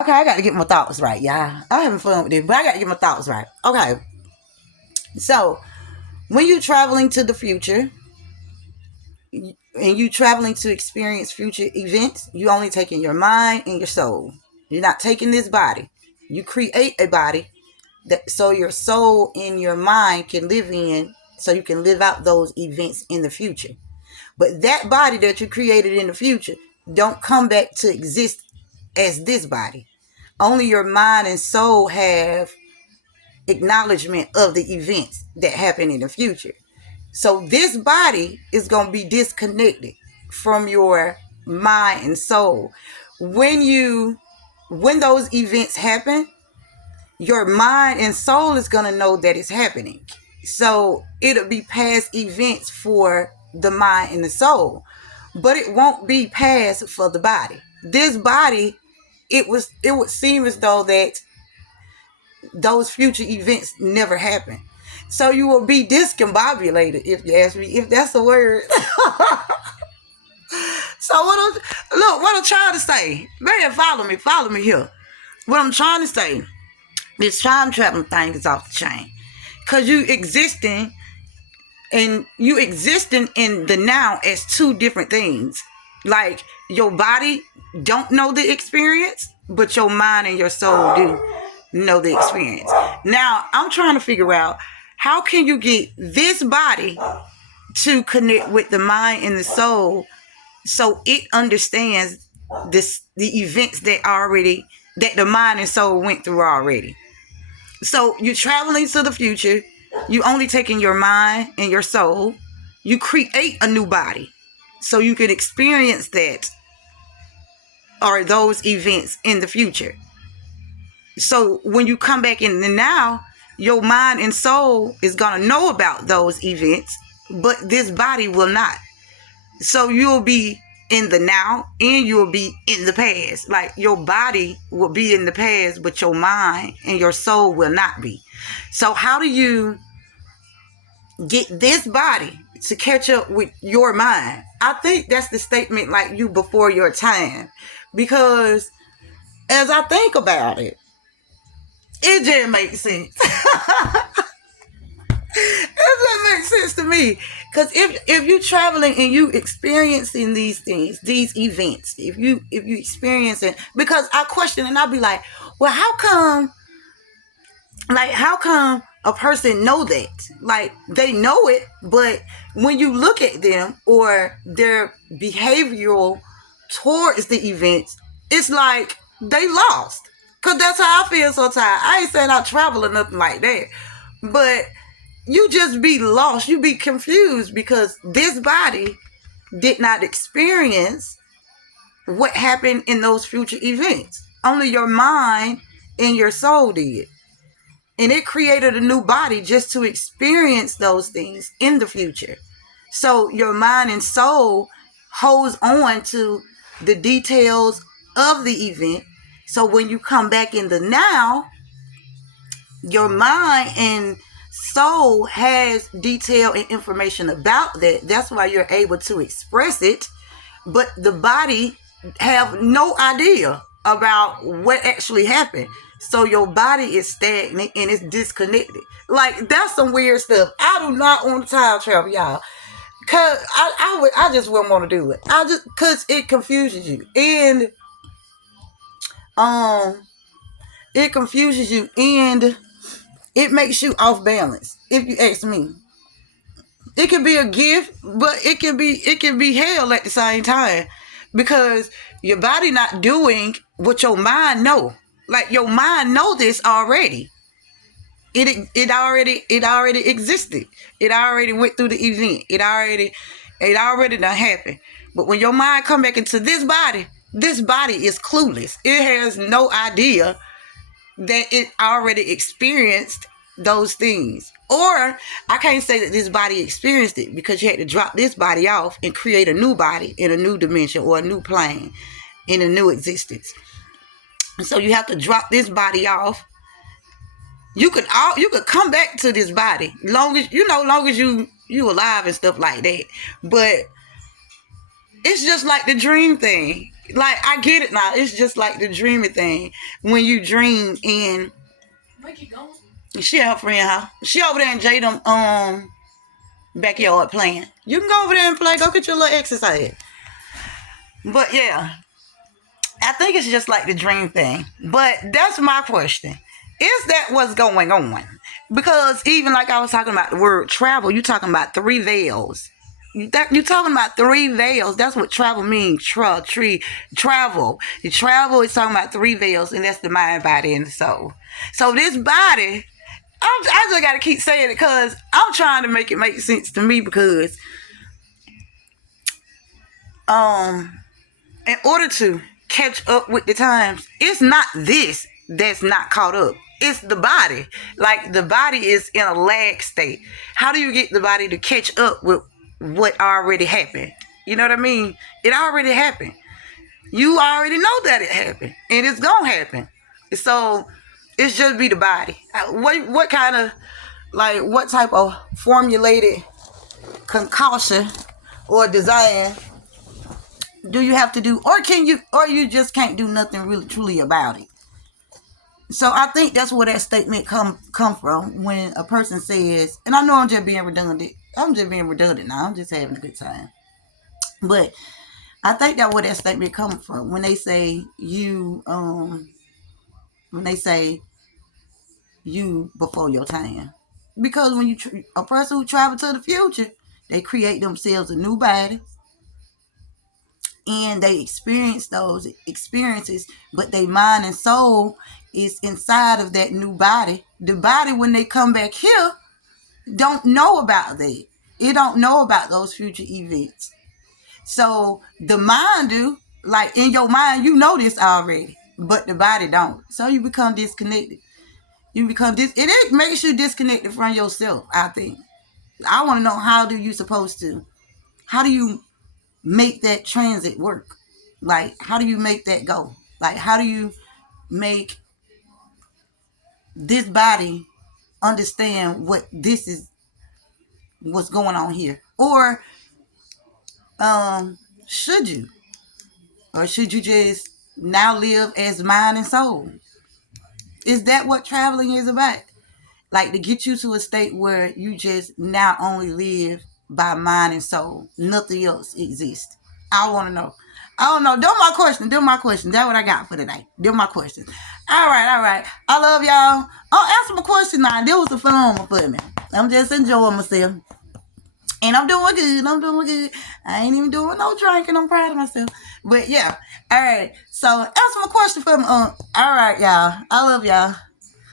Okay, I got to get my thoughts right, y'all. I'm having fun with this, but I got to get my thoughts right. Okay, so when you're traveling to the future and you traveling to experience future events, you only taking your mind and your soul. You're not taking this body. You create a body that so your soul and your mind can live in, so you can live out those events in the future. But that body that you created in the future don't come back to exist as this body. Only your mind and soul have acknowledgement of the events that happen in the future. So this body is going to be disconnected from your mind and soul. When those events happen, your mind and soul is going to know that it's happening. So it'll be past events for the mind and the soul, but it won't be past for the body. This body, it would seem as though that those future events never happen. So you will be discombobulated, if you ask me, if that's a word. So what I'm trying to say, man, follow me here. What I'm trying to say, this time traveling thing is off the chain. Cause you existing in the now as two different things. Like your body don't know the experience, but your mind and your soul do know the experience. Now I'm trying to figure out, how can you get this body to connect with the mind and the soul so it understands the events that the mind and soul went through already. So you're traveling to the future. You only taking your mind and your soul. You create a new body so you can experience that or those events in the future. So when you come back in the now, your mind and soul is going to know about those events, but this body will not. So you'll be in the now and you'll be in the past. Like your body will be in the past, but your mind and your soul will not be. So how do you get this body to catch up with your mind? I think that's the statement, like you before your time. Because as I think about it, it just makes sense. It makes sense to me. Because if you traveling and you experiencing these things, these events, if you experience it, because I question and I'll be like, well, how come a person know that? Like they know it, but when you look at them or their behavioral towards the events, it's like they lost. Because that's how I feel sometimes. I ain't saying I travel or nothing like that, but you just be lost. You be confused because this body did not experience what happened in those future events. Only your mind and your soul did. And it created a new body just to experience those things in the future. So your mind and soul holds on to the details of the event. So when you come back in the now, your mind and soul has detail and information about that. That's why you're able to express it. But the body have no idea about what actually happened. So your body is stagnant and it's disconnected. Like that's some weird stuff. I do not want to time travel, y'all. Cause I just wouldn't want to do it. Cause it confuses you. And it confuses you and it makes you off balance, if you ask me. It can be a gift, but it can be hell at the same time. Because your body not doing what your mind know. Like your mind know this already. It already existed. It already went through the event. It already done happened. But when your mind come back into this body is clueless. It has no idea that it already experienced those things. Or I can't say that this body experienced it, because you had to drop this body off and create a new body in a new dimension or a new plane in a new existence. So you have to drop this body off. You could come back to this body long as you alive and stuff like that. But it's just like the dream thing. Like, I get it now. It's just like the dreaming thing. When you dream in, she at her friend house. She over there in Jadam backyard playing. You can go over there and play. Go get your little exercise. But yeah, I think it's just like the dream thing. But that's my question. Is that what's going on? Because even like I was talking about the word travel, you talking about three veils. You talking about three veils. That's what travel means. Travel. The travel is talking about three veils, and that's the mind, body, and the soul. So this body, I just got to keep saying it because I'm trying to make it make sense to me because in order to catch up with the times, it's not this that's not caught up. It's the body. Like the body is in a lag state. How do you get the body to catch up with what already happened? You know what I mean? It already happened. You already know that it happened, and it's gonna happen. So it's just be the body. What kind of like what type of formulated concoction or design do you have to do, or can you, or you just can't do nothing really truly about it? So I think that's where that statement come from when a person says, and I know I'm just being redundant. I'm just being redundant now. I'm just having a good time. But I think that where that statement comes from when they say you before your time, because when a person who travel to the future, they create themselves a new body and they experience those experiences, but their mind and soul is inside of that new body. The body, when they come back here, don't know about that. It don't know about those future events. So the mind do, like in your mind, you know this already, but the body don't. So you become disconnected. It makes you disconnected from yourself, I think. I want to know how do you make that transit work? Like, how do you make that go? Like, how do you make this body understand what's going on here? Or should you? Or should you just now live as mind and soul? Is that what traveling is about? Like to get you to a state where you just now only live by mind and soul. Nothing else exists. I want to know. I don't know. Do my question. That's what I got for today. Do my question. All right. I love y'all. Oh, answer my question now. This was a fun one for me. I'm just enjoying myself. And I'm doing good. I ain't even doing no drinking. I'm proud of myself. But yeah. All right. So answer my question for me. All right, y'all. I love y'all.